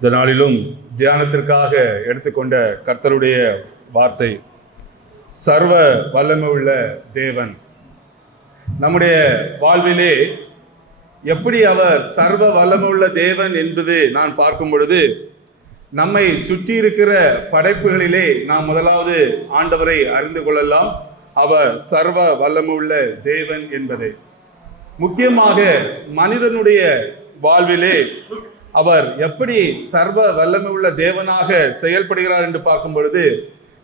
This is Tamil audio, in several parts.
இந்த நாளிலும் தியானத்திற்காக எடுத்துக்கொண்ட கர்த்தருடைய வார்த்தை, சர்வ வல்லமை உள்ள தேவன். நம்முடைய வாழ்விலே எப்படி அவர் சர்வ வல்லமை உள்ள தேவன் என்பது நான் பார்க்கும் பொழுது, நம்மை சுற்றி இருக்கிற படைப்புகளிலே நாம் முதலாவது ஆண்டவரை அறிந்து கொள்ளலாம். அவர் சர்வ வல்லமை உள்ள தேவன் என்பதை. முக்கியமாக மனிதனுடைய வாழ்விலே அவர் எப்படி சர்வ வல்லமை உள்ள தேவனாக செயல்படுகிறார் என்று பார்க்கும் பொழுது,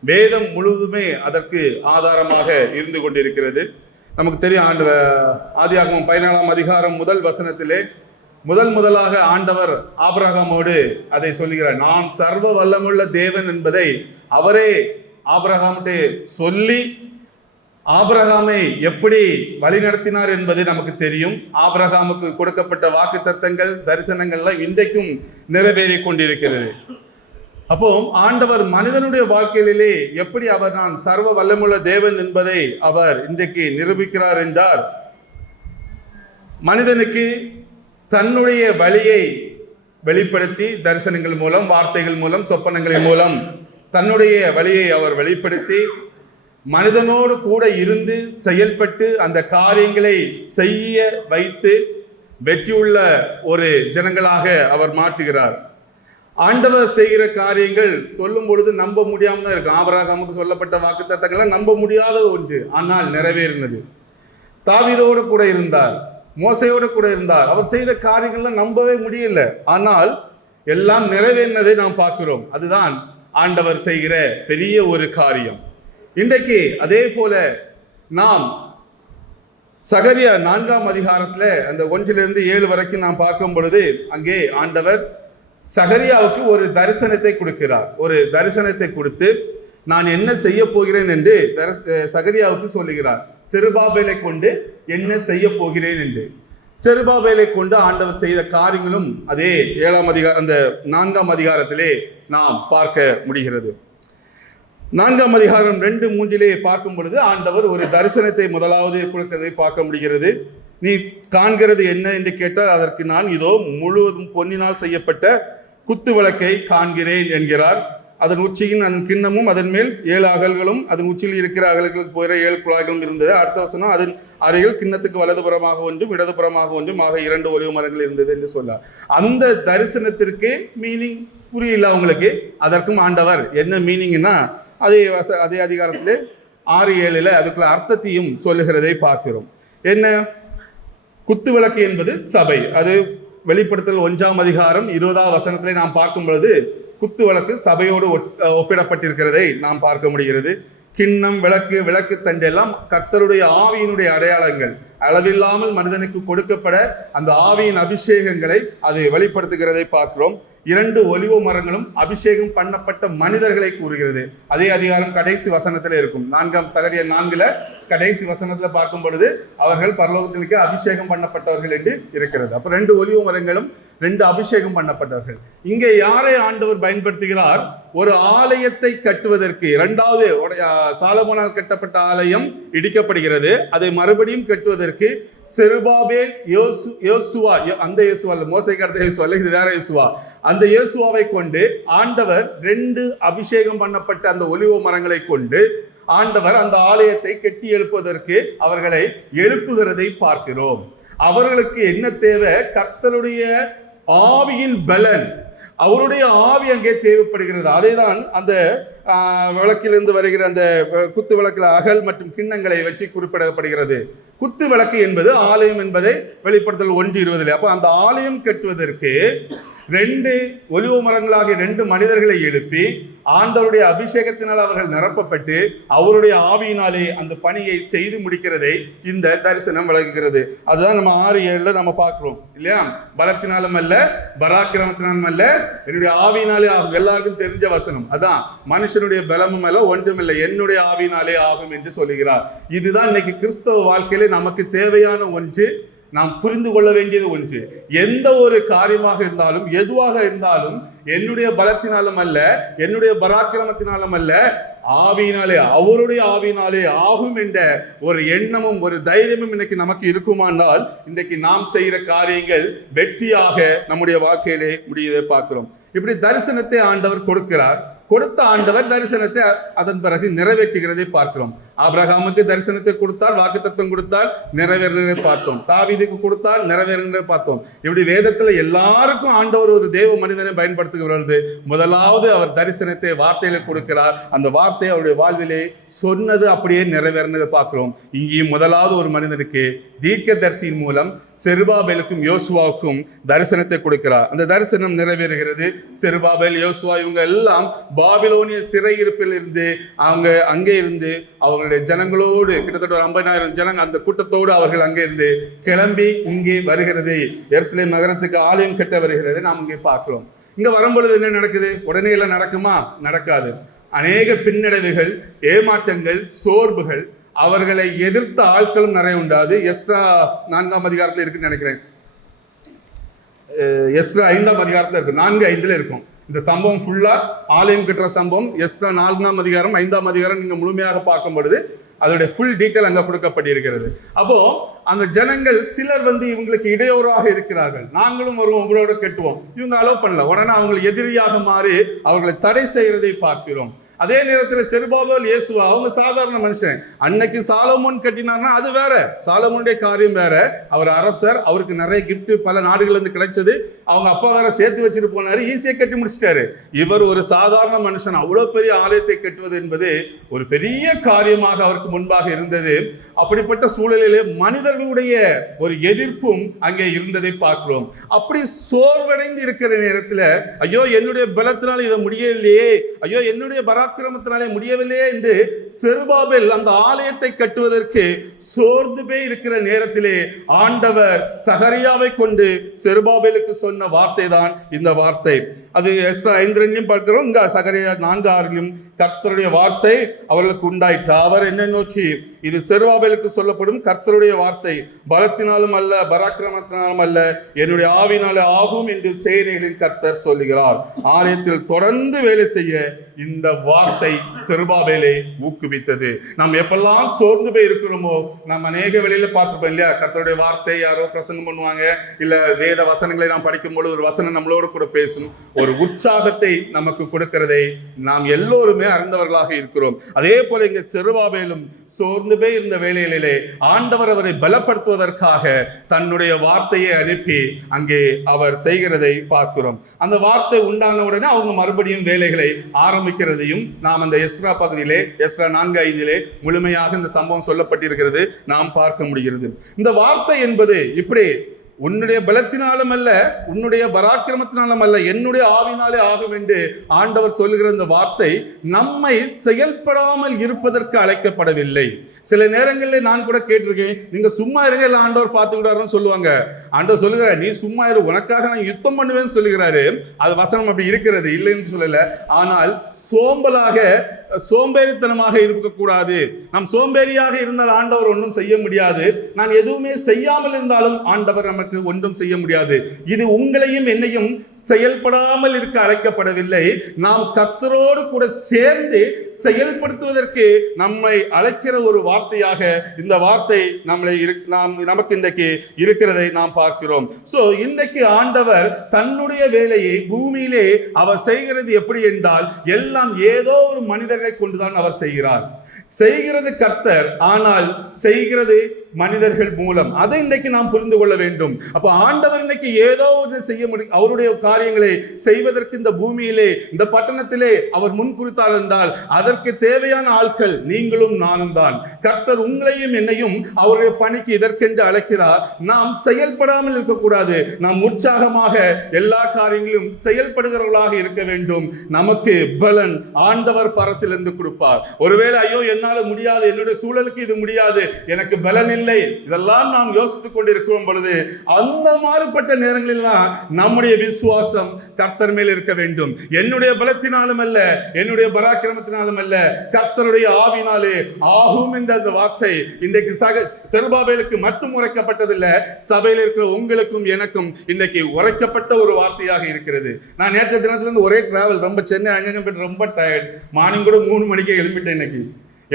வேதம் முழுவதுமே அதற்கு ஆதாரமாக இருந்து கொண்டிருக்கிறது. நமக்கு தெரியும், ஆதியாகமம் 14ஆம் அதிகாரம் முதல் வசனத்திலே முதலாக ஆண்டவர் ஆபிரகாமோடு அதை சொல்லுகிறார். நான் சர்வ வல்லமுள்ள தேவன் என்பதை அவரே ஆபிரகாம்கிட்ட சொல்லி ஆபிரகாமை எப்படி வழிநடத்தினார் என்பது நமக்கு தெரியும். ஆபிரகாமுக்கு கொடுக்கப்பட்ட வாக்குத்தத்தங்கள், தரிசனங்கள்லாம் இன்றைக்கும் நிறைவேறி கொண்டிருக்கிறது. அப்போ ஆண்டவர் மனிதனுடைய வாழ்க்கையிலே எப்படி அவர் நான் சர்வ வல்லமுள்ள தேவன் என்பதை அவர் இன்றைக்கு நிரூபிக்கிறார் என்றார். மனிதனுக்கு தன்னுடைய வழியை வெளிப்படுத்தி தரிசனங்கள் மூலம், வார்த்தைகள் மூலம், சொப்பனங்களின் மூலம் தன்னுடைய வழியை அவர் வெளிப்படுத்தி மனிதனோடு கூட இருந்து செயல்பட்டு அந்த காரியங்களை செய்ய வைத்து வெற்றியுள்ள ஒரு ஜனங்களாக அவர் மாற்றுகிறார். ஆண்டவர் செய்கிற காரியங்கள் சொல்லும் பொழுது நம்ப முடியாமல் தான் இருக்கும். ஆபிரகாமுக்கு சொல்லப்பட்ட வாக்குத்தத்தங்களை நம்ப முடியாத ஒன்று, ஆனால் நிறைவேறினது. தாவீதோடு கூட இருந்தார், மோசையோடு கூட இருந்தார். அவர் செய்த காரியங்கள்லாம் நம்பவே முடியல, ஆனால் எல்லாம் நிறைவேறினதை நாம் பார்க்கிறோம். அதுதான் ஆண்டவர் செய்கிற பெரிய ஒரு காரியம். இன்றைக்கு அதே போல நாம் சகரியா 4ஆம் அதிகாரத்தில் அந்த 1-7 வரைக்கும் நாம் பார்க்கும் பொழுது, அங்கே ஆண்டவர் சகரியாவுக்கு ஒரு தரிசனத்தை கொடுக்கிறார். ஒரு தரிசனத்தை கொடுத்து நான் என்ன செய்ய போகிறேன் என்று சகரியாவுக்கு சொல்லுகிறார். செருபாபேலை கொண்டு என்ன செய்ய போகிறேன் என்று. செருபாபேலை கொண்டு ஆண்டவர் செய்த காரியங்களும் அதே 7ஆம் அதிகாரம் அந்த 4ஆம் அதிகாரத்திலே நாம் பார்க்க முடிகிறது. 4ஆம் அதிகாரம் 2-3 பார்க்கும் பொழுது ஆண்டவர் ஒரு தரிசனத்தை முதலாவது கொடுக்கிறதை பார்க்க முடிகிறது. நீ காண்கிறது என்ன என்று கேட்டால், அதற்கு நான் இதோ முழுவதும் பொன்னினால் செய்யப்பட்ட குத்து விளக்கை காண்கிறேன் என்கிறார். அதன் உச்சியின் அதன் கிண்ணமும் அதன் மேல் 7 அகல்களும் அதன் உச்சியில் இருக்கிற அகல்களுக்கு போகிற 7 குழாய்களும் இருந்தது. அடுத்த வசனம், அதன் அறையில் கிண்ணத்துக்கு வலதுபுறமாக ஒன்றும் இடதுபுறமாக ஒன்றும் ஆக 2 ஒலிவ மரங்கள் இருந்தது என்று சொன்னார். அந்த தரிசனத்திற்கு மீனிங் புரியல அவங்களுக்கு. அதற்கும் ஆண்டவர் என்ன மீனிங்னா அதே அதிகாரத்தில் 6-7 அதுக்குள்ள அர்த்தத்தையும் சொல்லுகிறதை பார்க்கிறோம். என்ன? குத்து விளக்கு என்பது சபை. அது வெளிப்படுத்தல் 1ஆம் அதிகாரம் 20ஆம் வசனத்திலே நாம் பார்க்கும் பொழுது குத்து விளக்கு சபையோடு ஒப்பிடப்பட்டிருக்கிறதை நாம் பார்க்க முடிகிறது. கிண்ணம், விளக்கு தண்டு எல்லாம் கர்த்தருடைய ஆவியினுடைய அடையாளங்கள். அளவில்லாமல் மனிதனுக்கு கொடுக்கப்பட அந்த ஆவியின் அபிஷேகங்களை அது வெளிப்படுத்துகிறதை பார்க்கிறோம். 2 ஒலிவ மரங்களும் அபிஷேகம் பண்ணப்பட்ட மனிதர்களை கூறுகிறது. அதே அதிகாரம் கடைசி வசனத்தில் இருக்கும். 4ஆம் சகரியா 4 கடைசி வசனத்தில் பார்க்கும் பொழுது அவர்கள் பரலோகத்திற்கு அபிஷேகம் பண்ணப்பட்டவர்கள் என்று இருக்கிறது. அப்போ 2 ஒலிவ மரங்களும் 2 அபிஷேகம் பண்ணப்பட்டவர்கள். இங்கே யாரை ஆண்டவர் பயன்படுத்துகிறார்? ஒரு ஆலயத்தை கட்டுவதற்கு. 2வது சாலமோனால் கட்டப்பட்ட ஆலயம் இடிக்கப்படுகிறது. அதை மறுபடியும் கட்டுவதற்கு செருபாபேல், யோசுவா, அந்த யோசுவா அல்ல, மோசைக்கு அடுத்த யோசுவா அல்ல, இது வேற யோசுவா. அந்த யோசுவாவை கொண்டு ஆண்டவர் 2 அபிஷேகம் பண்ணப்பட்ட அந்த ஒலிவ மரங்களை கொண்டு ஆண்டவர் அந்த ஆலயத்தை கட்டி எழுப்புவதற்கு அவர்களை எழுப்புகிறதை பார்க்கிறோம். அவர்களுக்கு என்ன தேவை? கர்த்தருடைய ஆவியின் பலன், அவருடைய ஆவி அங்கே தேவைப்படுகிறது. அதேதான் அந்த விளக்கிலிருந்து வருகிற அந்த குத்து விளக்கில் அகல் மற்றும் கிண்ணங்களை வச்சு குறிப்பிடப்படுகிறது. குத்து விளக்கு என்பது ஆலயம் என்பதை வெளிப்படுத்தல் 1:20. அப்போ அந்த ஆலயம் கட்டுவதற்கு 2 ஒலிவ மரங்களாகிய 2 மனிதர்களை எழுப்பி ஆண்டவருடைய அபிஷேகத்தினால் அவர்கள் நிரப்பப்பட்டு அவருடைய ஆவியினாலே அந்த பணியை செய்து முடிக்கிறதை இந்த தரிசனம் விளக்குகிறது. அதுதான் நம்ம 6-7 நம்ம பார்க்கிறோம் இல்லையா? பலத்தினாலும் அல்ல, பராக்கிரமத்தினாலும் அல்ல, என்னுடைய ஆவியினாலே ஆகும். எல்லாருக்கும் தெரிஞ்ச வசனம் அதான். மனுஷனுடைய பலமும் அல்ல, ஒன்றுமில்லை, என்னுடைய ஆவியினாலே ஆகும் என்று சொல்லுகிறார். இதுதான் இன்னைக்கு கிறிஸ்தவ வாழ்க்கையிலே நமக்கு தேவையான ஒன்று. நாம் புரிந்து கொள்ள வேண்டியது ஒன்று. எந்த ஒரு காரியமாக இருந்தாலும், எதுவாக இருந்தாலும், என்னுடைய பலத்தினாலும் அல்ல, என்னுடைய பராக்கிரமத்தினாலும் அல்ல, ஆவியினாலே, அவருடைய ஆவியினாலே ஆகும் என்ற ஒரு எண்ணமும் ஒரு தைரியமும் இன்னைக்கு நமக்கு இருக்குமானால் இன்றைக்கு நாம் செய்கிற காரியங்கள் வெற்றியாக நம்முடைய வாழ்க்கையிலே முடியதை பார்க்கிறோம். இப்படி தரிசனத்தை ஆண்டவர் கொடுக்கிறார். கொடுத்த ஆண்டவர் தரிசனத்தை அதன் பிறகு நிறைவேற்றுகிறதை பார்க்கிறோம். ஆபிரகாமுக்கு தரிசனத்தை கொடுத்தால், வாக்குத்தத்தம் கொடுத்தால், நிறைவேறுகிறதை பார்த்தோம். தாவீதுக்கு கொடுத்தால் நிறைவேறுகிறதை பார்த்தோம். இப்படி வேதத்துல எல்லாருக்கும் ஆண்டவர் ஒரு தேவ மனிதனை பயன்படுத்துகிறது. முதலாவது அவர் தரிசனத்தை வார்த்தையில கொடுக்கிறார். அந்த வார்த்தை அவருடைய வாழ்விலே சொன்னது அப்படியே நிறைவேறினதை பார்க்கிறோம். இங்கேயும் முதலாவது ஒரு மனிதனுக்கு தீர்க்கதரிசியின் மூலம் செருபாபேலுக்கும் யோசுவாவுக்கும் தரிசனத்தை கொடுக்கிறார். அந்த தரிசனம் நிறைவேறுகிறது. செருபாபேல், யோசுவா இவங்க எல்லாம் பாபிலோனிய சிறையிருப்பில் இருந்து அங்கே இருந்து அவங்களுடைய ஜனங்களோடு கிட்டத்தட்ட ஒரு 50,000 ஜனங்கள் அந்த கூட்டத்தோடு அவர்கள் அங்கே இருந்து கிளம்பி இங்கே வருகிறது. எருசலேம் நகரத்துக்கு ஆலயம் கட்ட வருகிறது. நாம் இங்கே பார்க்கிறோம். இங்க வரும்பொழுது என்ன நடக்குது? உடனே எல்லாம் நடக்குமா? நடக்காது. அநேக பின்னடைவுகள், ஏமாற்றங்கள், சோர்வுகள், அவர்களை எதிர்த்த ஆட்களும் நிறைய உண்டாது. எஸ்ரா 4ஆம் அதிகாரத்தில் இருக்குன்னு நினைக்கிறேன். எஸ்ரா 5ஆம் அதிகாரத்தில் இருக்கு. 4:5 இருக்கும். இந்த சம்பவம் ஃபுல்லா ஆலயம் கட்டுற சம்பவம் எஸ்ரா 4ஆம் அதிகாரம் 5ஆம் அதிகாரம் நீங்க முழுமையாக பார்க்கும் பொழுது அதோடைய ஃபுல் டீட்டெயில் அங்க கொடுக்கப்பட்டிருக்கிறது. அப்போ அந்த ஜனங்கள் சிலர் இவங்களுக்கு இடையூறாக இருக்கிறார்கள். நாங்களும் வருவோம், உங்களோட கட்டுவோம். இவங்க அலோவ் பண்ணல. உடனே அவங்க எதிரியாக மாறி அவர்களை தடை செய்யறதை பார்க்கிறோம். அதே நேரத்தில் செருபாபேல், யோசுவா அவங்க சாதாரண மனுஷன். அன்னைக்கு சாலமோன் கட்டினார்னா அது வேற, சாலமோனுடைய காரியம் வேற. அவர் அரசர், அவருக்கு நிறைய கிஃப்ட் பல நாடுகள்ல இருந்து கிடைச்சது. அவங்க அப்பா வேற சேர்த்து வச்சுட்டு போனாரு, ஈஸியா கட்டி முடிச்சிட்டாரு. இவர் ஒரு சாதாரண மனுஷன். அவ்வளவு பெரிய ஆலயத்தை கட்டுவது என்பது ஒரு பெரிய காரியமாக அவருக்கு முன்பாக இருந்தது. அப்படிப்பட்ட சூழலிலே மனிதர்களுடைய ஒரு எதிர்ப்பும் அங்கே இருந்ததை பார்க்கிறோம். அப்படி சோர்வடைந்து இருக்கிற நேரத்தில், ஐயோ என்னுடைய பலத்தினால் இதை முடியலையே, ஐயோ என்னுடைய பராக்கிரமத்தினாலே முடியவில்லையே என்று செருபாபேல் அந்த ஆலயத்தை கட்டுவதற்கு சோர்ந்து போய் இருக்கிற நேரத்திலே ஆண்டவர் சகரியாவை கொண்டு செருபாபேலுக்கு சொன்ன வார்த்தை தான் இந்த வார்த்தை. அது எஸ்ரா 5:2 பார்க்கிறோம். இங்க சகரியா 4:6 கர்த்தருடைய வார்த்தை அவர்களுக்கு உண்டாயிற்று. அவர் என்ன நோக்கி, இது செருபாபேலுக்கு சொல்லப்படும் கர்த்தருடைய வார்த்தை, பலத்தினாலும் அல்ல பராக்கிரமத்தினாலும் அல்ல, என்னுடைய ஆவினாலே ஆகும் என்று சேனைகளின் கர்த்தர் சொல்லுகிறார். ஆலயத்தில் தொடர்ந்து வேலை செய்ய இந்த வார்த்தை செருபாபேலை ஊக்குவித்தது. நாம் எப்பெல்லாம் சோர்ந்து போய் இருக்கிறோமோ, நாம் அநேக வேளையில பார்த்துப்போம் இல்லையா, கர்த்தருடைய வார்த்தை யாரோ பிரசங்கம் பண்ணுவாங்க, இல்ல வேத வசனங்களை நாம் படிக்கும்போது ஒரு வசனம் நம்மளோட கூட பேசும், ஒரு உற்சாகத்தை நமக்கு கொடுக்கிறதை நாம் எல்லோருமே அறிந்தவர்களாக இருக்கிறோம். அதே போல இங்க செருபாபேலும் சோர்ந்து போய் இருந்த வேளையிலே ஆண்டவர் அவரை பலப்படுத்துவதற்காக தன்னுடைய வார்த்தையை அனுப்பி அங்கே அவர் செய்கிறதை பார்க்கிறோம். அந்த வார்த்தை உண்டான உடனே அவங்க மறுபடியும் வேலைகளை ஆரம்பிக்கிறதையும் நாம் அந்த எஸ்ரா பகுதியிலே, எஸ்ரா 4:5 முழுமையாக இந்த சம்பவம் சொல்லப்பட்டிருக்கிறது நாம் பார்க்க முடிகிறது. இந்த வார்த்தை என்பது இப்படி உன்னுடைய பலத்தினாலும் அல்ல, உன்னுடைய பராக்கிரமத்தினாலும் அல்ல, என்னுடைய ஆவினாலே ஆகும் என்று ஆண்டவர் சொல்லுகிற இந்த வார்த்தை நம்மை செயல்படாமல் இருப்பதற்கு அழைக்கப்படவில்லை. சில நேரங்களில் நான் கூட கேட்டிருக்கேன், நீங்க சும்மா இருங்க, இல்லை ஆண்டவர் பார்த்துக்கிட்டாருன்னு சொல்லுவாங்க. ஆண்டவர் சொல்லுகிறார், நீ சும்மா இரு, உனக்காக நான் யுத்தம் பண்ணுவேன்னு சொல்லுகிறாரு. அது வசனம் அப்படி இருக்கிறது, இல்லைன்னு சொல்லல. ஆனால் சோம்பேறித்தனமாக இருக்கக்கூடாது. நாம் சோம்பேறியாக இருந்தால் ஆண்டவர் ஒன்றும் செய்ய முடியாது. நான் எதுவுமே செய்யாமல் இருந்தாலும் ஆண்டவர் நமக்கு ஒன்றும் செய்ய முடியாது. இது உங்களையும் என்னையும் செயல்படாமல் இருக்க அழைக்கப்படவில்லை. நாம் கர்த்தரோடு கூட சேர்ந்து செயல்படுத்துவதற்கு நம்மை அழைக்கிற ஒரு வார்த்தையாக இந்த வார்த்தை நமக்கு இன்றைக்கு இருக்கிறதை நாம் பார்க்கிறோம். சோ இன்றைக்கு ஆண்டவர் தன்னுடைய வேலையை பூமியிலே அவர் செய்கிறது எப்படி என்றால், எல்லாம் ஏதோ ஒரு மனிதர்களை கொண்டுதான் அவர் செய்கிறார். செய்கிறது கர்த்தர், ஆனால் செய்கிறது மனிதர்கள் மூலம். அதை இன்றைக்கு நாம் புரிந்து கொள்ள வேண்டும். அப்ப ஆண்டவர் இன்னைக்கு ஏதோ ஒன்று செய்ய முடியும். அவருடைய காரியங்களை செய்வதற்கு இந்த பூமியிலே, இந்த பட்டணத்திலே அவர் முன்குறித்தார் என்றால் அதற்கு தேவையான ஆட்கள் நீங்களும் நானும் தான். கர்த்தர் உங்களையும் என்னையும் அவருடைய பணிக்கு இதற்கென்று அழைக்கிறார். நாம் செயல்படாமல் இருக்கக்கூடாது. நாம் உற்சாகமாக எல்லா காரியங்களும் செயல்படுகிறவர்களாக இருக்க வேண்டும். நமக்கு பலன் ஆண்டவர் பரத்திலிருந்து கொடுப்பார். ஒருவேளை ஐயோ என்னால முடியாது, என்னுடைய சூழலுக்கு இது முடியாது, எனக்கு பலன் இல்லை, இதெல்லாம் நாம் யோசித்துக் கொண்டிருக்கும் பொழுது அந்த மாறுபட்ட நேரங்களில் நம்முடைய விசுவாசம் கர்த்தர் மேல் இருக்க வேண்டும். என்னுடைய பலத்தினாலும் அல்ல, என்னுடைய பராக்கிரமத்தினாலும் பலத்தினாலும் அல்ல, கர்த்தருடைய ஆவினாலே ஆகும் என்ற அந்த வார்த்தை இன்றைக்கு செருபாபேலுக்கு மட்டும் உரைக்கப்பட்டதில்லை, சபையில் இருக்கிற உங்களுக்கும் எனக்கும் இன்றைக்கு உரைக்கப்பட்ட ஒரு வார்த்தையாக இருக்கிறது. நான் நேற்று தினத்திலிருந்து ஒரே டிராவல், ரொம்ப சென்னை அங்கங்க போயிட்டு ரொம்ப டயர்ட். மார்னிங் கூட 3 மணிக்கே எழும்பிட்டேன். இன்னைக்கு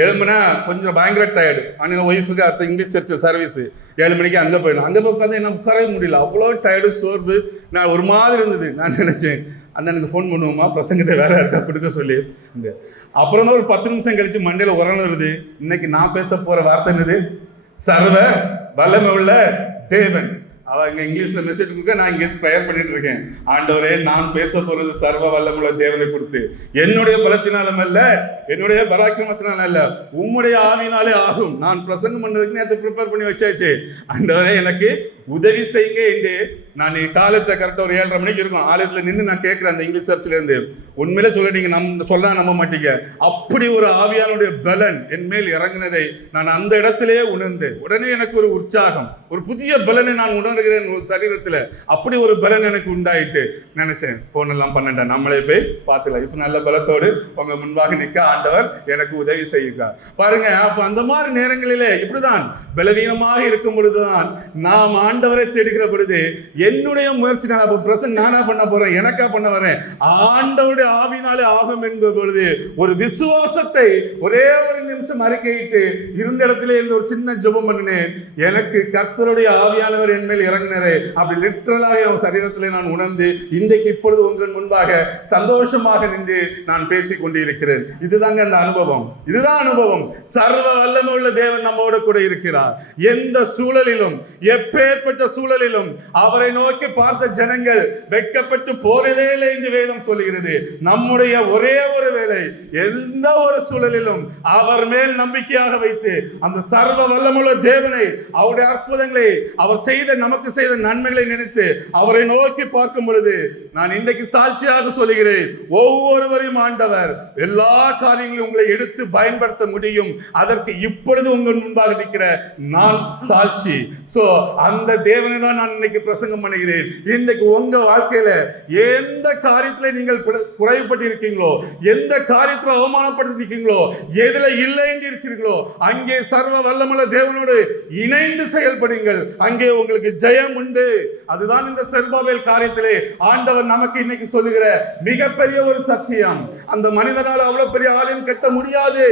எழும்புனா கொஞ்சம் பயங்கர டயர்டு. ஆனால் ஒய்ஃபுக்கு அடுத்த இங்கிலீஷ் சர்ச் சர்வீஸ் 7 மணிக்கு அங்கே போயிடும். அங்கே போய் உட்காந்து என்ன உட்காரவே முடியல, அவ்வளோ டயர்டு, சோர்வு. நான் ஒரு மாதிரி இருந்தது. நான் நினைச்சேன் அண்ணனுக்கு ஃபோன் பண்ணுவோமா, பிரசங்கிட்ட வேலை இருக்கா கொடுக்க சொல்லி. அப்புறம் தான் ஒரு 10 நிமிஷம் கழிச்சு மண்டையில் உரம் வருது. இன்னைக்கு நான் பேச போற வார்த்தை என்னது? சர்வ வல்லமை உள்ள தேவன். அவங்க இங்கிலீஷ்ல மெசேஜ் கொடுக்க, நான் இங்கே ப்ரேயர் பண்ணிட்டு இருக்கேன். ஆண்டவரே, நான் பேச போறது சர்வ வல்லமுள்ள தேவனை கொடுத்து, என்னுடைய பலத்தினாலும் அல்ல, என்னுடைய பராக்கிரமத்தினாலும் அல்ல, உம்முடைய ஆவினாலே ஆகும். நான் பிரசங்கம் பண்றதுக்கு நேற்று ப்ரிப்பேர் பண்ணி வச்சாச்சு. ஆண்டவரே, எனக்கு உதவி செய்யுங்க என்று நான் காலத்தை கரெக்டாக ஒரு 7:30 மணிக்கு இருக்கும் ஆலயத்தில் நின்று நான் கேட்குறேன். அந்த இங்கிலீஷ் சர்ச்சில் இருந்து உண்மையிலே சொல்ல, நீங்கள் சொல்ல நம்ப மாட்டீங்க, அப்படி ஒரு ஆவியானுடைய பலன் என் மேல் இறங்கினதை நான் அந்த இடத்திலேயே உணர்ந்தேன். உடனே எனக்கு ஒரு உற்சாகம், ஒரு புதிய பலனை நான் உணர்கிறேன் ஒரு சரீரத்தில். அப்படி ஒரு பலன் எனக்கு உண்டாயிட்டு நினைச்சேன், ஃபோன் எல்லாம் பண்ணேன், நம்மளே போய் பார்த்துக்கலாம். இப்போ நல்ல பலத்தோடு உங்க முன்பாக நிற்க ஆண்டவர் எனக்கு உதவி செய்யுங்க பாருங்க. அப்போ அந்த மாதிரி நேரங்களிலே இப்படிதான் பலவீனமாக இருக்கும் பொழுதுதான் நாம் ஆண்டவரை தேடுகிற பொழுது, என்னுடைய முயற்சி நானா பண்ண போறேன், எனக்கா பண்ண வரேன், ஆண்டவருடைய ஆவினாலே ஆகும் என்பது பொழுது ஒரு விசுவாசத்தை ஒரே ஒரு நிமிஷம் அறிக்கையிட்டு இருந்த இடத்துல இருந்து ஒரு சின்ன ஜெபம் பண்ணினேன். எனக்கு கர்த்தருடைய ஆவியானவர் என் மேல் இறங்கினரே, அப்படி லிட்டரலாக என் சரீரத்தில் நான் உணர்ந்து இன்றைக்கு இப்பொழுது உங்கள் முன்பாக சந்தோஷமாக நின்று நான் பேசிக் கொண்டிருக்கிறேன். இதுதாங்க அந்த அனுபவம், இதுதான் அனுபவம். சர்வ வல்லமை உள்ள தேவன் நம்மோடு கூட இருக்கிறார். எந்த சூழலிலும், எப்பேற்பட்ட சூழலிலும் அவரை நோக்கி பார்த்த ஜனங்கள் வெட்கப்பட்டு போனதே இல்லை என்று வேதம் சொல்லுகிறது. நம்முடைய ஒரே ஒரு வேலை, எந்த ஒரு சூழலிலும் அவர் மேல் நம்பிக்கையாக வைத்து அந்த சர்வ வல்லமுள்ள தேவனை, அவருடைய அற்புதங்களை, அவர் செய்த நமக்கு செய்த நன்மைகளை நினைத்து அவரை நோக்கி பார்க்கும் பொழுது, நான் இன்றைக்கு சாட்சியாக சொல்லுகிறேன், ஒவ்வொருவரையும் ஆண்டவர் எல்லா காரியங்களையும் உங்களை எடுத்து பயன்படுத்த முடியும். அதற்கு இப்பொழுது உங்கள் முன்பாக இருக்கிற நான் சாட்சி. சோ அந்த தேவனை தான் நான் இன்னைக்கு பிரசங்கம் பண்ணுகிறேன். இன்னைக்கு உங்க வாழ்க்கையில எந்த காரியத்துல நீங்கள் குறைவுபட்டு இருக்கீங்களோ, எந்த காரியத்துல அவமானப்பட்டு இருக்கீங்களோ, எதுல இல்லை என்று இருக்கிறீர்களோ, அங்கே சர்வ வல்லமுள்ள தேவனோடு இணைந்து செயல்படுங்கள். அங்கே உங்களுக்கு ஜெயம் உண்டு. அதுதான் இந்த செருபாபேல் காரியத்திலே ஆண்டவர் நமக்கு இன்னைக்கு சொல்லுகிற மிகப்பெரிய ஒரு சத்தியம். அந்த மனிதனால் அவ்வளவு பெரிய ஆலயம் கட்ட முடியாது.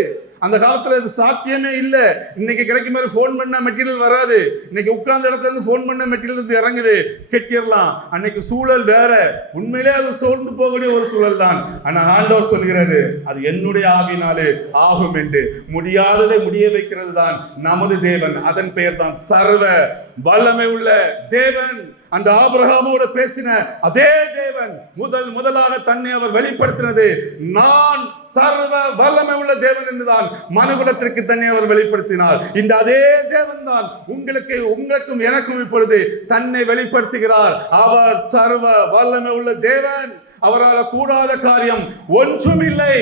அந்த காலத்துல இது சாத்தியமே இல்லை. இன்னைக்கு கிடைக்கும் மாதிரி போன் பண்ண மெட்டீரியல் வராது. இன்னைக்கு உட்கார்ந்த இடத்துல இருந்து போன் பண்ண மெட்டீரியல் இருந்து இறங்குது, கெட்டிடலாம். அன்னைக்கு சூழல் வேற, உண்மையிலே அது சோர்ந்து போகக்கூடிய ஒரு சூழல் தான். ஆனா ஆண்டவர் சொல்கிறாரு, அது என்னுடைய ஆவினாலே ஆகும் என்று. முடியாததை முடிய வைக்கிறது தான் நமது தேவன். அதன் பெயர் தான் சர்வ வல்லமை உள்ள தேவன். அந்த ஆபிரகாமோடு பேசின அதே தேவன் முதலாக தன்னை அவர் வெளிப்படுத்தினது, நான் சர்வ வல்லமை உள்ள தேவன் என்றுதான் மனுகுலத்திற்கு தன்னை அவர் வெளிப்படுத்தினார். இந்த அதே தேவன் தான் உங்களுக்கும் எனக்கும் இப்பொழுது தன்னை வெளிப்படுத்துகிறார். அவர் சர்வ வல்லமை உள்ள தேவன். அவரால் கூடாத காரியம் ஒன்றுமில்லை,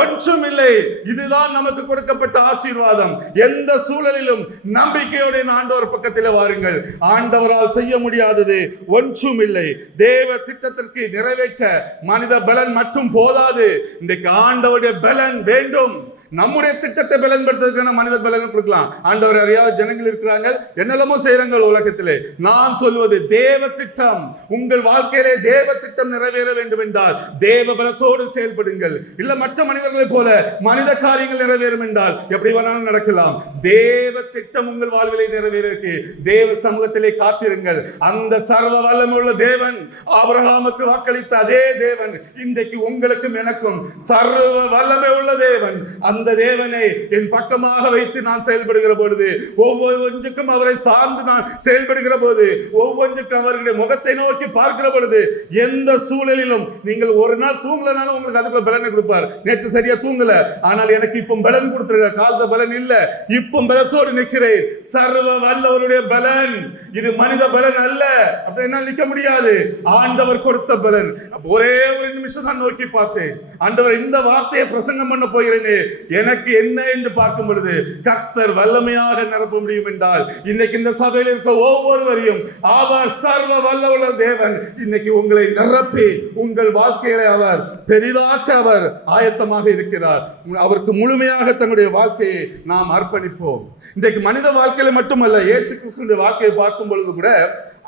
ஒன்றுமில்லை. இதுதான் நமக்கு கொடுக்கப்பட்ட ஆசீர்வாதம். எந்த சூழலிலும் நம்பிக்கையோட ஆண்டவர் பக்கத்தில் வாருங்கள். ஆண்டவரால் செய்ய முடியாதது ஒன்றுமில்லை. தேவ திட்டத்திற்கு நிறைவேற்ற மனித பலன் மட்டும் போதாது. இன்றைக்கு ஆண்டவருடைய பலன் வேண்டும். நம்முடைய திட்டத்தை பலன்படுத்துறதுக்கான மனித பலன் கொடுக்கலாம். ஆண்டவர் அறியாத ஜனங்கள் இருக்கிறாங்க, என்னெல்லாமோ செய்யறாங்க உலகத்திலே. நான் சொல்வது தேவ திட்டம். உங்கள் வாழ்க்கையிலே தேவ திட்டம் நிறைவேற வேண்டும் என்றால் தேவ பலத்தோடு செயல்படுங்கள். இல்ல மற்ற மனிதர்களை போல மனித காரியங்கள் நிறைவேறும் என்றால் எப்படி வேணாலும் நடக்கலாம். தேவ திட்டம் உங்கள் வாழ்விலை நிறைவேறக்கு தேவ சமூகத்திலே காத்திருங்கள். அந்த சர்வ வல்லமையுள்ள தேவன், ஆபிரகாமுக்கு வாக்களித்த அதே தேவன், இன்றைக்கு உங்களுக்கும் எனக்கும் சர்வ வல்லமை உள்ள தேவன். அந்த தேவனை என் பக்கமாக வைத்து நான் செயல்படுகிற பொழுது, ஒவ்வொன்றுக்கும் அவரை சார்ந்து நான் செயல்படுகிற போது, ஒவ்வொன்றுக்கும் அவர்களுடைய முகத்தை நோக்கி பார்க்கிற பொழுது, எந்த சூழலிலும் நீங்கள் ஒரு நாள் தூங்கலனாலும் உங்களுக்கு அதுக்குள்ள பலனை கொடுப்பார். நேற்று சரியா தூங்கல, ஆனால் எனக்கு இப்போ பலன் கொடுத்திருக்க காலத்த பலன் இல்ல, இப்போ பலத்தோடு நிற்கிறேன். சர்வ வல்லவருடைய பலன், இது மனித பலன் அல்ல. அப்படி என்னால் நிற்க முடியாது. ஆண்டவர் கொடுத்த பலன். ஒரே ஒரு நிமிஷம் தான் நோக்கி பார்த்தேன். ஆண்டவர் இந்த வார்த்தையை பிரசங்கம் பண்ண போகிறேனே, எனக்கு என்ன என்று பார்க்கும் பொழுது கர்த்தர் வல்லமையாக நிரப்ப முடியும் என்றால் இன்னைக்கு இந்த சபையில் இருக்க ஒவ்வொருவரையும் அவர் சர்வ வல்லமுள்ள தேவன் இன்னைக்கு உங்களை நிரப்பி உங்கள் வாழ்க்கையில அவர் பெரிதாக்க அவர் ஆயத்தமாக இருக்கிறார். அவருக்கு முழுமையாக தன்னுடைய வாழ்க்கையை நாம் அர்ப்பணிப்போம். இன்றைக்கு மனித வாழ்க்கையில மட்டுமல்ல, இயேசு கிறிஸ்துவின் வாழ்க்கையை பார்க்கும் பொழுது கூட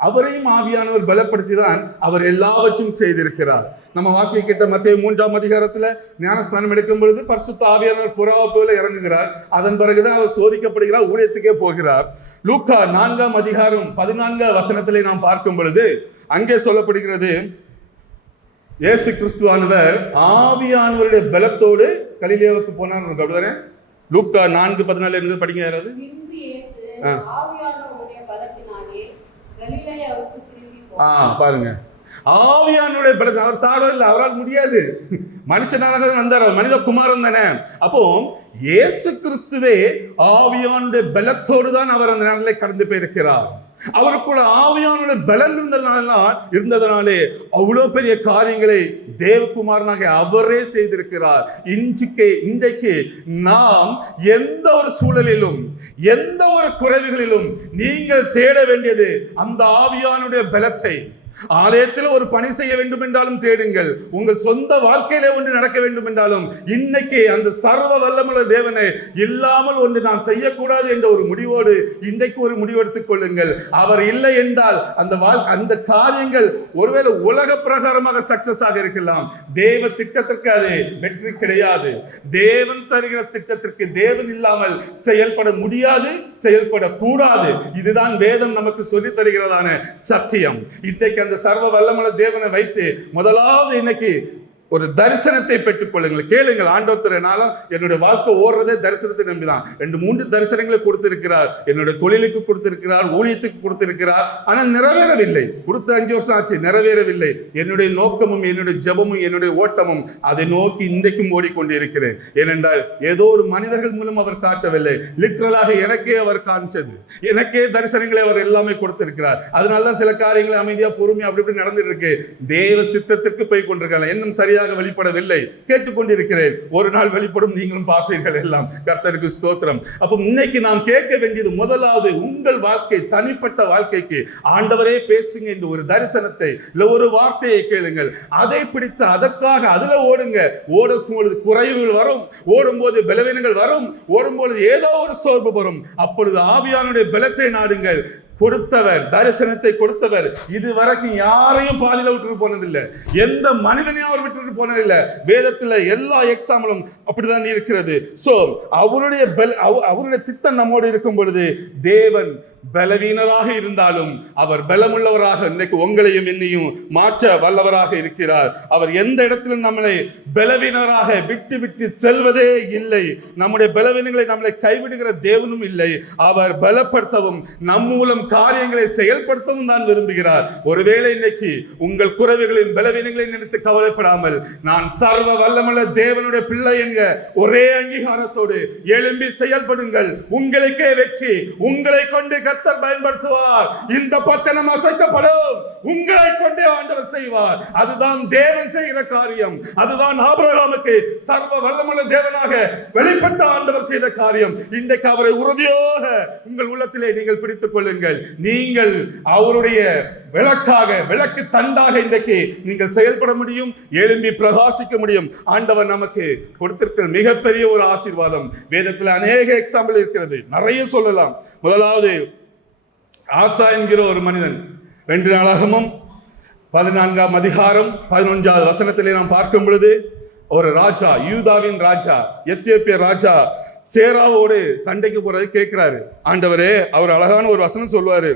அவரையும் ஆவியானவர் பலப்படுத்தி தான் அவர் எல்லாவற்றையும் செய்திருக்கிறார். நம்ம வாசிக்கிட்ட மத்தேயு 3ஆம் அதிகாரத்துல ஞானஸ்நானம் எடுக்கும் பொழுது பரிசுத்த ஆவியானவர் புறாவை போல இறங்குகிறார். அதன் பிறகுதான் அவர் சோதிக்கப்படுகிறார், ஊழியத்துக்கே போகிறார். லூக்கா 4ஆம் அதிகாரம் 14ஆம் வசனத்திலே நாம் பார்க்கும் பொழுது அங்கே சொல்லப்படுகிறது, இயேசு கிறிஸ்துவானவர் ஆவியானவருடைய பலத்தோடு கலிலேயாவுக்கு போனார். லூக்கா 4:14 இருந்து படிங்க யாராவது. பாருங்க, ஆவியானுடைய பலத்தை அவர் சாடவில்லை, அவரால் முடியாது, மனுஷனாக வந்தார், மனித குமாரன் தானே. அப்போ இயேசு கிறிஸ்துவே ஆவியானுடைய பலத்தோடு தான் அவர் அந்த நாளிலே கடந்து போயிருக்கிறார். அவருக்குள்ள ஆவியானுடைய பலன் இருந்ததனாலே அவ்வளோ பெரிய காரியங்களை தேவகுமாரனாக அவரே செய்திருக்கிறார். இன்றைக்கு நாம் எந்த ஒரு சூழலிலும் எந்த ஒரு குறைவுகளிலும் நீங்கள் தேட வேண்டியது அந்த ஆவியானுடைய பலத்தை. ஆலயத்தில் ஒரு பணி செய்ய வேண்டும் என்றாலும் தேடுங்கள், உங்கள் சொந்த வாழ்க்கையிலே ஒன்று நடக்க வேண்டும் என்றாலும் இன்னைக்கு அந்த சர்வ வல்லமுள்ள தேவனை இல்லாமல் ஒன்று நாம் செய்யக்கூடாது என்ற ஒரு முடிவோடு இன்றைக்கு ஒரு முடிவெடுத்துக் கொள்ளுங்கள். அவர் இல்லை என்றால் அந்த காரியங்கள் ஒருவேளை உலக பிரகாரமாக சக்சஸ் ஆக இருக்கலாம், தேவ திட்டத்திற்கு அது வெற்றி கிடையாது. தேவன் தருகிற திட்டத்திற்கு தேவன் இல்லாமல் செயல்பட முடியாது, செயல்படக்கூடாது. இதுதான் வேதம் நமக்கு சொல்லித் தருகிறதான சத்தியம். இன்றைக்கு அந்த சர்வ வல்லமுள்ள தேவனை வைத்து முதலாவது இன்னைக்கு ஒரு தரிசனத்தை பெற்றுக் கொள்ளுங்கள். கேளுங்கள், ஆண்டவரனாலும் என்னுடைய வாழ்க்கை ஓடுறதே தரிசனத்தை நம்பிதான். 2-3 தரிசனங்களை கொடுத்திருக்கிறார், என்னுடைய தொழிலுக்கு கொடுத்திருக்கிறார், ஊழியத்துக்கு கொடுத்திருக்கிறார். ஆனால் நிறைவேறவில்லை. கொடுத்த 5 வருஷம் ஆச்சு, நிறைவேறவில்லை. என்னுடைய நோக்கமும் என்னுடைய ஜெபமும் என்னுடைய ஓட்டமும் அதை நோக்கி இன்றைக்கும் ஓடிக்கொண்டிருக்கிறேன். ஏனென்றால் ஏதோ ஒரு மனிதர்கள் மூலம் அவர் காட்டவில்லை, லிட்டரலாக எனக்கே அவர் காமிச்சது, எனக்கே தரிசனங்களை அவர் எல்லாமே கொடுத்திருக்கிறார். அதனால்தான் சில காரியங்களை அமைதியா பொறுமையா அப்படி நடந்துட்டு இருக்கு. தேவ சித்தத்திற்கு போய் கொண்டிருக்காங்க. இன்னும் சரியா வெளிப்படவில்லை, கேட்டுக்கொண்டிருக்கிறேன். ஒரு நாள் வெளிப்படும், நீங்களும் பார்ப்பீர்கள். எல்லாம் கர்த்தருக்கு ஸ்தோத்திரம். அப்போ இன்னைக்கு நாம் கேட்க வேண்டியது முதலாவது உங்கள் வாழ்க்கை, தனிப்பட்ட வாழ்க்கைக்கு ஆண்டவரே பேசுங்க என்று ஒரு தரிசனத்தை இல்ல ஒரு வார்த்தையை கேளுங்கள். அதை பிடித்து அதற்காக அதுல ஓடுங்க. ஓடும்பொழுது குறைவுகள் வரும், ஓடும்போது பலவீனங்கள் வரும், ஓடும்பொழுது ஏதோ ஒரு சோர்வு வரும். அப்பொழுது ஆவியானுடைய பலத்தை நாடுங்கள். கொடுத்தவர், தரிசனத்தை கொடுத்தவர் இதுவரைக்கும் யாரையும் பாதியில விட்டுட்டு போனதில்லை, எந்த மனிதனையும் அவர் விட்டுட்டு போனதில்லை. வேதத்துல எல்லா எக்ஸாம்பிளும் அப்படிதான் இருக்கிறது. சோ அவருடைய திட்டம் நம்மோடு இருக்கும் பொழுது தேவன் பலவீனராக இருந்தாலும் அவர் பலமுள்ளவராக இன்னைக்கு உங்களையும் என்னையும் மாற்ற வல்லவராக இருக்கிறார். அவர் எந்த இடத்திலும் நம்மளை பலவீனராக விட்டு விட்டு செல்வதே இல்லை. நம்முடைய பலவீனங்களை நம்மளை கைவிடுகிற தேவனும் இல்லை. அவர் பலப்படுத்தவும் நம் மூலம் காரியங்களை செயல்படுத்தவும் தான் விரும்புகிறார். ஒருவேளை இன்னைக்கு உங்கள் குறைவுகளின் பலவீனங்களை நினைத்து கவலைப்படாமல் நான் சர்வ வல்லமுள்ள தேவனுடைய பிள்ளை என்க ஒரே அங்கீகாரத்தோடு எழும்பி செயல்படுங்கள். உங்களுக்கே வெற்றி, உங்களை கொண்டு கர்த்தர் பயன்படுத்துவார். இந்த பட்டணம் அசைக்கப்படும், உங்களை கொண்டே ஆண்டவர் செய்வார். அதுதான் தேவன் செய்கிற காரியம். அதுதான் ஆபிரகாமுக்கு சர்வ வல்லமுள்ள தேவனாக வெளிப்பட்ட ஆண்டவர் செய்த காரியம். இன்றைக்கு அவரை உறுதியாக உங்கள் உள்ளத்திலே நீங்கள் பிடித்துக் கொள்ளுங்கள். நீங்கள் அவருடைய விளக்காக, விளக்கு தண்டாக இன்றைக்கு நீங்கள் செயல்பட முடியும், எழும்பி பிரகாசிக்க முடியும். ஆண்டவர் நமக்கு கொடுத்திருக்கிற மிகப்பெரிய ஒரு ஆசீர்வாதம். வேதத்தில் அநேக எக்ஸாம்பிள் இருக்கிறது, நிறைய சொல்லலாம். முதலாவது ஆசா என்கிற ஒரு மனிதன். 2 நாளாகமம் 14ஆம் அதிகாரம் 11வது வசனத்திலே நாம் பார்க்கும் பொழுது ஒரு ராஜா, யூதாவின் ராஜா, எத்தியோப்பிய ராஜா சேராவோடு சண்டைக்கு போறது கேட்கிறாரு. ஆண்டவரே, அவர் அழகான ஒரு வசனம் சொல்வாரு,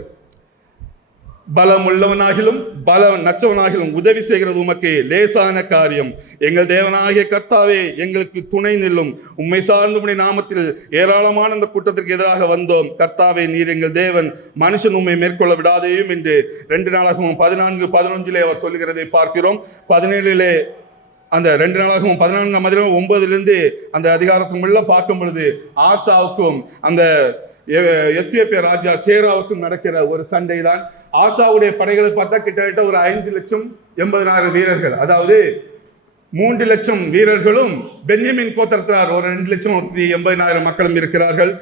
பலம் உள்ளவனாகிலும் பலம் நச்சவனாகிலும் உதவி செய்கிறது உமக்கு லேசான காரியம். எங்கள் தேவனாகிய கர்த்தாவே, எங்களுக்கு துணை நில்லும். உம்மை சார்ந்த உம்முடைய நாமத்தில் ஏராளமான அந்த கூட்டத்திற்கு எதிராக வந்தோம். கர்த்தாவே, நீர் எங்கள் தேவன், மனுஷன் உம்மை மேற்கொள்ள விடாதேயும் என்று 2 நாளாகவும் 14-15 அவர் சொல்லுகிறதை பார்க்கிறோம். 17 அந்த 2 நாளாகவும் 14ஆம் அதிகாரம் 9 அந்த அதிகாரத்துக்குள்ள பார்க்கும் பொழுது ஆசாவுக்கும் அந்த எத்தியோப்பிய ராஜா சேராவுக்கும் நடக்கிற ஒரு சண்டை தான். ஆசாவுடைய படைகளை பார்த்தா கிட்டத்தட்ட ஒரு 5,80,000 வீரர்கள், அதாவது 3 லட்சம் வீரர்களும் பென்யமின் கோத்திரத்தார் ஒரு 2,80,000 மக்களும் இருக்கிறார்கள்.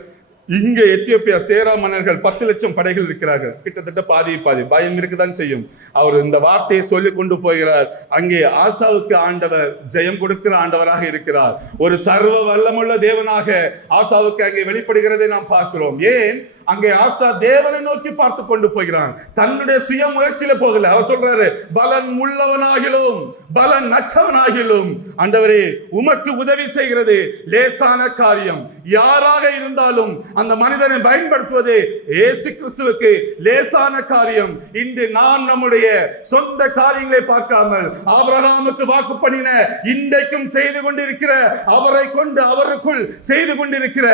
இங்க எத்தியோப்பியா சேரா மன்னர்கள் 10 லட்சம் படைகள் இருக்கிறார்கள். கிட்டத்தட்ட பாதி பயம் இருக்குதான் செய்யும். அவர் இந்த வார்த்தையை சொல்லி கொண்டு போகிறார். அங்கே ஆசாவுக்கு ஆண்டவர் ஜெயம் கொடுக்கிற ஆண்டவராக இருக்கிறார். ஒரு சர்வ வல்லமுள்ள தேவனாக ஆசாவுக்கு அங்கே வெளிப்படுகிறதை நாம் பார்க்கிறோம். ஏன் அங்கே ஆசா தேவனை நோக்கி பார்த்து கொண்டு போகிறான். தன்னுடைய சுய முயற்சியில போகல. அவர் சொல்றாரு, பலன் உள்ளவனாகிலும் பலன் நற்றவனாகிலும் ஆண்டவரே உமக்கு உதவி செய்கிறது லேசான காரியம். யாராக இருந்தாலும் அந்த மனிதனை பயன்படுத்துவது இயேசு கிறிஸ்துவுக்கு லேசான காரியம். இன்று நாம் நம்முடைய சொந்த காரியங்களை பார்க்காமல் ஆபிரகாமுக்கு வாக்கு பண்ணின இன்றைக்கும் செய்து கொண்டிருக்கிற அவரை கொண்டு அவருக்குள் செய்து கொண்டிருக்கிற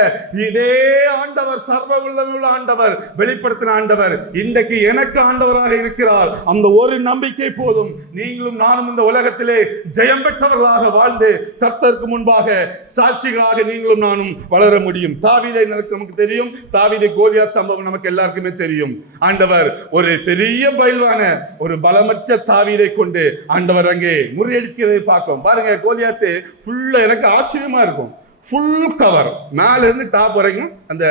இதே ஆண்டவர் சர்வ வல்லமையுள்ள ஆண்டவர் வெளிப்படுத்தின ஆண்டவர் இன்றைக்கு எனக்கு ஆண்டவராக இருக்கிறார். அந்த ஒரு நம்பிக்கை போதும். நீங்களும் நானும் இந்த உலகத்திலே ஜெயம் பெற்றவர்களாக வாழ்ந்து கர்த்தருக்கு முன்பாக சாட்சிகளாக நீங்களும் நானும் வளர முடியும். தாவீதை நமக்கு தெரியும். தாவீது கோலியாத் சம்பவம் நமக்கு எல்லாருக்குமே தெரியும். ஆண்டவர் ஒரு பெரிய பயில்வான ஒரு பலமற்ற தாவீதை கொண்டு ஆண்டவர் அங்கே முறியடிக்கிறதை பார்க்கும். பாருங்க, கோலியாத்து ஃபுல்லா எனக்கு ஆச்சரியமா இருக்கும். ஃபுல் கவர் மேல இருந்து டாப் வரைக்கும் அந்த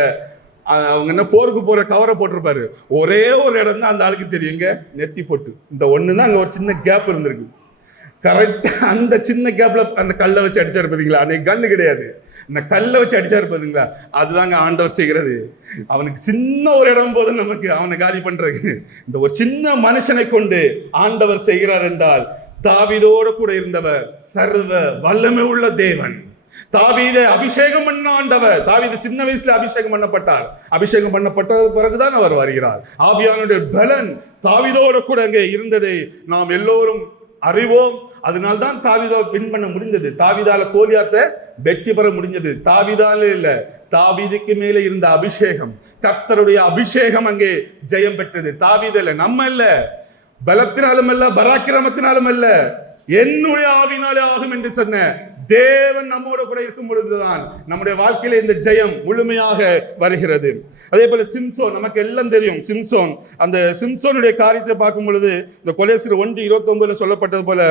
அவங்க என்ன போருக்கு போற கவரை போட்டிருப்பாரு. ஒரே ஒரு இடம் தான் அந்த ஆளுக்கு தெரியுங்க, நெத்தி போட்டு. இந்த ஒண்ணு தான் அங்க ஒரு சின்ன கேப் இருந்திருக்கு. கரெக்டா அந்த சின்ன கேப்ல அந்த கல்லை வச்சு அடிச்சாரு பாத்தீங்களா? அன்னைக்கு கண்ணு கிடையாது, இந்த கல்லை வச்சு அடிச்சாரு பாத்தீங்களா? அதுதாங்க ஆண்டவர் செய்கிறது. அவனுக்கு சின்ன ஒரு இடம் போதும் நமக்கு அவனை காலி பண்றதுக்கு. இந்த ஒரு சின்ன மனுஷனை கொண்டு ஆண்டவர் செய்கிறார் என்றால், தாவீதோடு கூட இருந்தவர் சர்வ வல்லமை உள்ள தேவன். தாவீதை அபிஷேகம் பண்ண ஆண்டவர். தாவீது சின்ன வயசுல அபிஷேகம் பண்ணப்பட்டார். அபிஷேகம் பண்ணப்பட்ட பிறகுதான் அவர் வருகிறார். ஆவியானுடைய பலன் தாவீதோடு கூட அங்கே இருந்ததை நாம் எல்லோரும் அறிவோம். அதனால்தான் தாவீதை வின் பண்ண முடிந்தது. தாவீதால கோலியாத்தை வெற்றி பெற முடிஞ்சது. தாவீதால இல்ல, தாவீதுக்கு மேலே இருந்த அபிஷேகம், கர்த்தருடைய அபிஷேகம் அங்கே ஜெயம் பெற்றது. தாவீதில் நம்ம இல்ல, பலத்தினாலும் அல்ல, பராக்கிரமத்தினாலும் அல்ல, என்னுடைய ஆவினாலே ஆகும் என்று சொன்ன தேவன் நம்மோட கூட இருக்கும் பொழுதுதான் நம்முடைய வாழ்க்கையில இந்த ஜெயம் முழுமையாக வருகிறது. அதே போல சிம்சோன் நமக்கு எல்லாம் தெரியும். சிம்சோன், அந்த சிம்சோனுடைய காரியத்தை பார்க்கும் பொழுது இந்த கொலேசியர் 1:29 சொல்லப்பட்டது போல,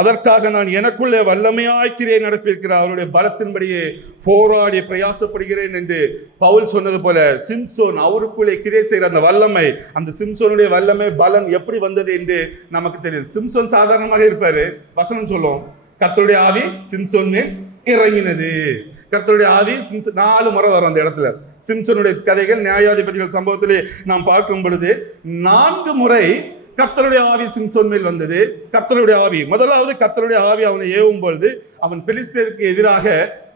அதற்காக நான் எனக்குள்ளே வல்லமையாய்க்கிரே நடப்பிருக்கிறார், அவருடைய பலத்தின்படியே போராடி பிரயாசப்படுகிறேன் என்று பவுல் சொன்னது போல, சிம்சோன் அவருக்குள்ளே கிரியை செய்கிற அந்த வல்லமை, அந்த சிம்சோனுடைய வல்லமை பலன் எப்படி வந்தது என்று நமக்கு தெரியும். சிம்சோன் சாதாரணமாக இருப்பாரு. வசனம் சொல்லும், கர்த்தருடைய ஆவி சிம்சோன் மேல் இறங்கினது. கர்த்தருடைய ஆவி 4 முறை வரும் அந்த இடத்துல. சிம்சோனுடைய கதைகள் நியாயாதிபதிகள் சம்பவத்திலே நாம் பார்க்கும் பொழுது 4 முறை கர்த்தருடைய ஆவி சிம்சோன் மேல் வந்தது. கர்த்தருடைய ஆவி, முதலாவது கர்த்தருடைய ஆவி அவனை ஏவும் பொழுது அவன் பெலிஸ்தருக்கு எதிராக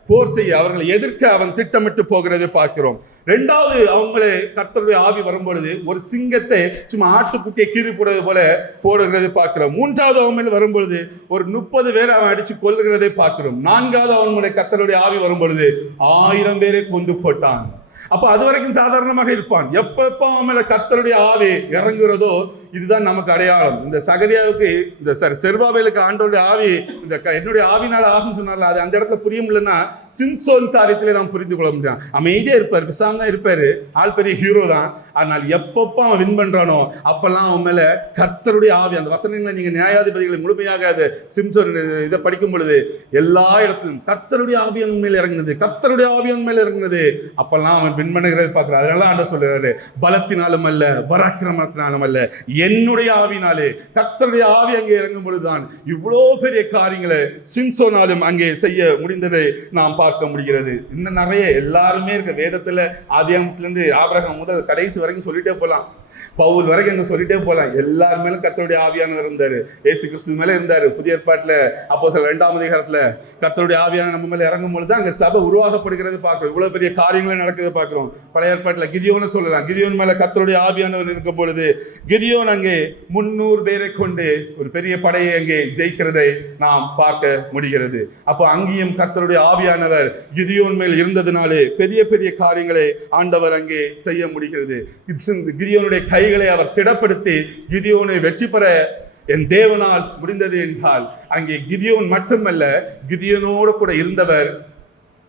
போர் செய்ய, அவர்களை எதிர்க்க அவன் திட்டமிட்டு போகிறதை பார்க்கிறோம். 2வது அவங்களே கர்த்தருடைய ஆவி வரும்பொழுது ஒரு சிங்கத்தை சும்மா ஆட்டுக்குட்டியை கீறி போடுறது போல போடுகிறதை பார்க்கிறோம். 3வது அவன் மேல் வரும்பொழுது ஒரு 30 பேரை அவன் அடிச்சு கொல்லுகிறதை பார்க்கிறோம். 4வது அவனுடைய கர்த்தருடைய ஆவி வரும்பொழுது 1000 பேரை கொண்டு போட்டான். அப்ப அது வரைக்கும் சாதாரணமாக இருப்பான். எப்ப அவன் கர்த்தருடைய ஆவி இறங்குறதோ இதுதான் நமக்கு அடையாளம். இந்த சகரியாவுக்கு, இந்த செருபாபேலுக்கு ஆண்டவருடைய ஆவி இந்த என்னுடைய ஆவினால ஆகும் சொன்னார்ல, அது அந்த இடத்துல புரிய முடியலன்னா சிம்சோன் காரியத்திலே நாம் புரிந்து கொள்ள முடியும். அமைதியா இருப்பார், பிசாம தான் இருப்பாரு, ஆள் பெரிய ஹீரோ தான். ஆனால் எப்பப்போ அவன் வின் பண்றானோ அப்பெல்லாம் அவன் மேல கர்த்தருடைய ஆவி, அந்த வசனங்களை நீங்க நியாயாதிபதிகளை முழுமையாக அது சிம்சோன் இதை படிக்கும் பொழுது எல்லா இடத்திலும் கர்த்தருடைய ஆவி அவன் மேல இறங்குனது, கர்த்தருடைய ஆவி அவன் மேல இறங்குனது. அப்பெல்லாம் அவன் வின் பண்ணுகிறதை பார்க்கிறார். அதனால ஆண்டவர் சொல்றாரு, பலத்தினாலும் அல்ல, பராக்கிரமத்தினாலும் அல்ல, என்னுடைய ஆவினாலே. கர்த்தருடைய ஆவி அங்கே இறங்கும் பொழுதுதான் இவ்வளோ பெரிய காரியங்களை சிம்சோனாலும் அங்கே செய்ய முடிந்ததை நாம் பார்க்க முடிகிறது. இன்னும் நிறைய எல்லாருமே இருக்க வேதத்துல ஆதியாகமத்திலிருந்து ஆபிரகாம் முதல் கடைசி வரைக்கும் சொல்லிட்டே போலாம். பவுல் வரைக்கும் அங்க சொல்லிட்டே போலாம். எல்லார் மேலும் கர்த்தருடைய ஆவியானவர் இருந்தாரு. இயேசு கிறிஸ்து மேல இருந்தாரு. புதிய ஏற்பாட்டுல அப்போஸ்தலர் 2ஆம் அதிகாரத்துல கர்த்தருடைய ஆவியான நம்ம மேல இறங்கும் பொழுது அங்க சபை உருவாக்கப்படுகிறது பார்க்கிறோம். இவ்வளவு பெரிய காரியங்களை நடக்குது பார்க்கிறோம். பழைய ஏற்பாட்டுல கிதியோன்னு சொல்லலாம். கிதியோன் மேல கர்த்தருடைய ஆவியானவர் இருக்கும் பொழுது கிதியோன் அங்கே 300 பேரை கொண்டு ஒரு பெரிய படையை அங்கே ஜெயிக்கிறதை நாம் பார்க்க முடிகிறது. அப்போ அங்கேயும் கர்த்தருடைய ஆவியானவர் கிதியோன் மேல் இருந்ததுனாலே பெரிய பெரிய காரியங்களை ஆண்டவர் அங்கே செய்ய முடிகிறது. கிதியோனுடைய கைகளை அவர் திடப்படுத்தி கிதியோனை வெற்றி பெற என் தேவனால் முடிந்தது என்றால், அங்கே கிதியோன் மட்டுமல்ல, கிதியோனோடு கூட இருந்தவர்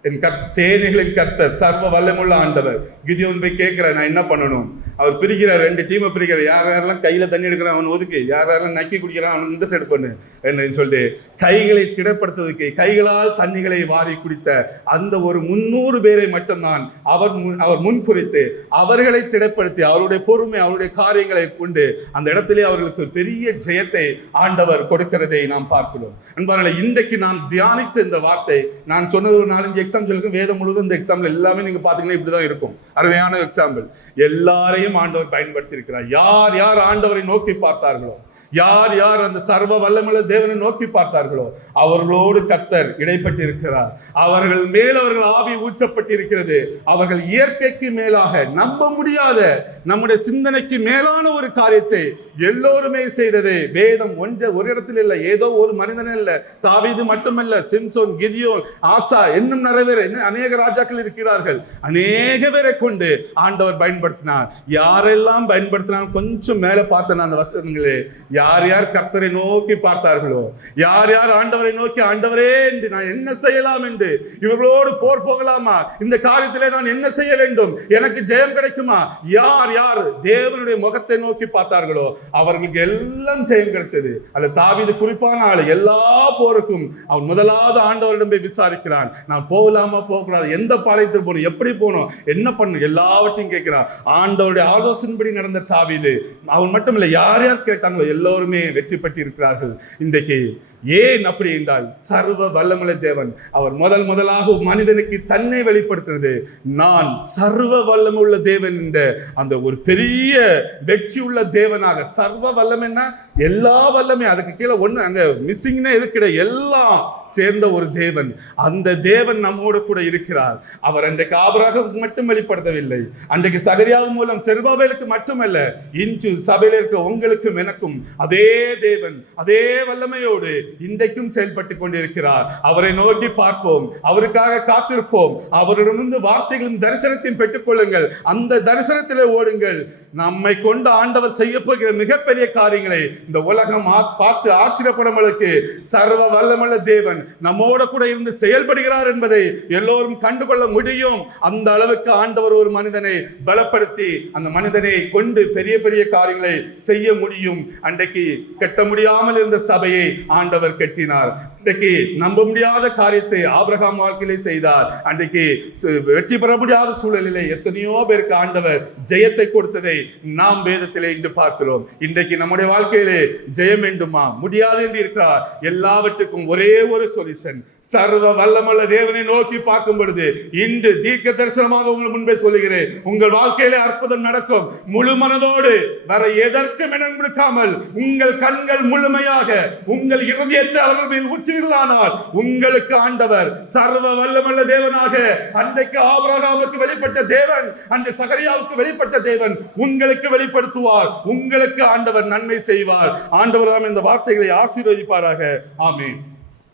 என் சேனைகளின் கர்த்தர், சர்வ வல்லமுள்ள ஆண்டவர். கிதியோன் போய் கேட்கிற, நான் என்ன பண்ணணும்? அவர் பிரிக்கிறார், 2 டீமை பிரிக்கிறார். யார் யாரெல்லாம் கையில தண்ணி எடுக்கிறான் அவன் ஒதுக்கு, யார் யாரெல்லாம் நக்கி குடிக்கிறான் அவன் இந்த சைடு பண்ணு என்று சொல்லிட்டு கைகளை திடப்படுத்துவதற்கு கைகளால் தண்ணிகளை வாரி குடித்த அந்த ஒரு 300 பேரை மட்டும்தான் அவர் முன்குறித்து அவர்களை திடப்படுத்தி அவருடைய பொறுமை அவருடைய காரியங்களை கொண்டு அந்த இடத்திலே அவர்களுக்கு ஒரு பெரிய ஜெயத்தை ஆண்டவர் கொடுக்கிறதை நாம் பார்க்கிறோம். அன்பான இன்றைக்கு நாம் தியானித்த இந்த வார்த்தை, நான் சொன்னது ஒரு 4-5 எக்ஸாம்பிள் இருக்கும். வேதம் முழுவதும் இந்த எக்ஸாம்பிள் எல்லாமே நீங்க பாத்தீங்கன்னா இப்படிதான் இருக்கும். அருமையான எக்ஸாம்பிள். எல்லாரையும் ஆண்டவர் பயன்படுத்தி இருக்கிறார். யார் யார் ஆண்டவரை நோக்கி பார்த்தார்களோ, யார் யார் அந்த சர்வ வல்லமுள்ள தேவனை நோக்கி பார்த்தார்களோ அவர்களோடு கர்த்தர் இடைப்பட்டு இருக்கிறார். அவர்கள் மேல் அவர்கள் ஆவி ஊற்றப்பட்டிருக்கிறது. அவர்கள் இயற்கைக்கு மேலாக நம்ப முடியாத நம்முடைய சிந்தனைக்கு மேலான ஒரு காரியத்தை எல்லோருமே செய்தது வேதம் ஒரு இடத்துல இல்லை, ஏதோ ஒரு மனிதன் இல்லை, தாவீது மட்டுமல்ல, சிம்சோன், கிதியோன், ஆசா, இன்னும் நிறைய பேர், அநேக ராஜாக்கள் இருக்கிறார்கள். அநேக பேரை கொண்டு ஆண்டவர் பயன்படுத்தினார். யாரெல்லாம் பயன்படுத்தினார் கொஞ்சம் மேல பார்த்தேன் அந்த வசனங்களே. யார் யார் கர்த்தரை நோக்கி பார்த்தார்களோ, யார் யார் ஆண்டவரை நோக்கி ஆண்டவரே என்று நான் என்ன செய்யலாம் என்று, இவர்களோடு போர் போகலாமா, இந்த காரியத்திலே நான் என்ன செய்ய வேண்டும், எனக்கு ஜெயம் கிடைக்குமா, யார் யார் தேவனுடைய முகத்தை நோக்கி பார்த்தார்களோ அவர்களுக்கு எல்லாம் ஜெயம் கிடைத்தது. அல்ல தாவீது குறிப்பான ஆளு. எல்லா போருக்கும் அவன் முதலாவது ஆண்டவரிடம் போய் விசாரிக்கிறான். நான் போகலாமா போகக்கூடாது, எந்த பாளையத்தில் போகணும், எப்படி போகணும், என்ன பண்ணணும், எல்லாவற்றையும் கேட்கிறான். ஆண்டவருடைய ஆலோசனைப்படி நடந்த தாவீது. அவன் மட்டும் இல்லை, யார் யார் கேட்டாங்களோ எல்லோருமே வெற்றி பெற்று இருக்கிறார்கள். இன்றைக்கு ஏன் அப்படி என்றால் சர்வ வல்லமுள்ள தேவன் அவர் முதலாக மனிதனுக்கு தன்னை வெளிப்படுத்துறது. நான் சர்வ வல்லமுள்ள தேவன் என்ற அந்த ஒரு பெரிய வெற்றி உள்ள தேவனாக, சர்வ வல்லமைன்னா எல்லா வல்லமே, அதுக்கு கீழே ஒண்ணு அங்க மிஸ்ஸிங்னே எது கிடையாது, எல்லாம் சேர்ந்த ஒரு தேவன். அந்த தேவன் நம்மோடு கூட இருக்கிறார். அவர் அன்றைக்கு ஆபிரகாமுக்கு மட்டும் வெளிப்படுத்தவில்லை, அன்றைக்கு சகரியாவு மூலம் செருபாபேலுக்கு மட்டுமல்ல, இன்று சபையில் இருக்க உங்களுக்கும் எனக்கும் அதே தேவன் அதே வல்லமையோடு இன்றைக்கும் செயல்பட்டு கொண்டிருக்கிறார். அவரை நோக்கி பார்ப்போம், அவருக்காக காத்திருப்போம், அவரிடமிருந்து வார்த்தைகளும் தரிசனத்தையும் பெற்றுக் கொள்ளுங்கள். அந்த தரிசனத்திலே ஓடுங்கள். நம்மை கொண்டு ஆண்டவர் செய்ய போகிற மிகப்பெரிய காரியங்களை இந்த உலகம் பார்த்து ஆச்சரியப்படுவதற்கு சர்வ வல்லமுள்ள தேவன் நம்மோட கூட இருந்து செயல்படுகிறார் என்பதை எல்லோரும் கண்டுகொள்ள முடியும். அந்த அளவுக்கு ஆண்டவர் ஒரு மனிதனை பலப்படுத்தி அந்த மனிதனை கொண்டு பெரிய பெரிய காரியங்களை செய்ய முடியும். அன்றைக்கு கட்ட முடியாமல் இருந்த சபையை ஆண்டவர் கட்டினார். அன்றைக்கு நம்ப முடியாத காரியத்தை ஆபிரகாம் வாழ்க்கையிலே செய்தார். அன்றைக்கு வெற்றி பெற முடியாத சூழலிலே எத்தனையோ பேருக்கு ஆண்டவர் ஜெயத்தை கொடுத்ததை நாம் வேதத்திலே இன்று பார்க்கிறோம். இன்றைக்கு நம்முடைய வாழ்க்கையிலே ஜெயம் வேண்டுமா, முடியாது என்று இருக்கிறார். எல்லாவற்றுக்கும் ஒரே ஒரு சொல்யூஷன், சர்வ வல்லமுள்ள தேவனை நோக்கி பார்க்கும் பொழுது இன்று தீர்க்க தரிசனமாக உங்கள் முன்பே சொல்லுகிறேன், உங்கள் வாழ்க்கையிலே அற்புதம் நடக்கும். முழு மனதோடு வர எதற்கும் இடம் கொடுக்காமல் உங்கள் கண்கள் முழுமையாக உங்கள் இருதயத்தை அவர்கள் மேல் ஊற்றுவீர்களானால் உங்களுக்கு ஆண்டவர் சர்வ வல்லமுள்ள தேவனாக, அன்றைக்கு ஆபிரகாமுக்கு வெளிப்பட்ட தேவன், அந்த சகரியாவுக்கு வெளிப்பட்ட தேவன் உங்களுக்கு வெளிப்படுத்துவார். உங்களுக்கு ஆண்டவர் நன்மை செய்வார். ஆண்டவர் இந்த வார்த்தைகளை ஆசீர்வதிப்பாராக. ஆமென்.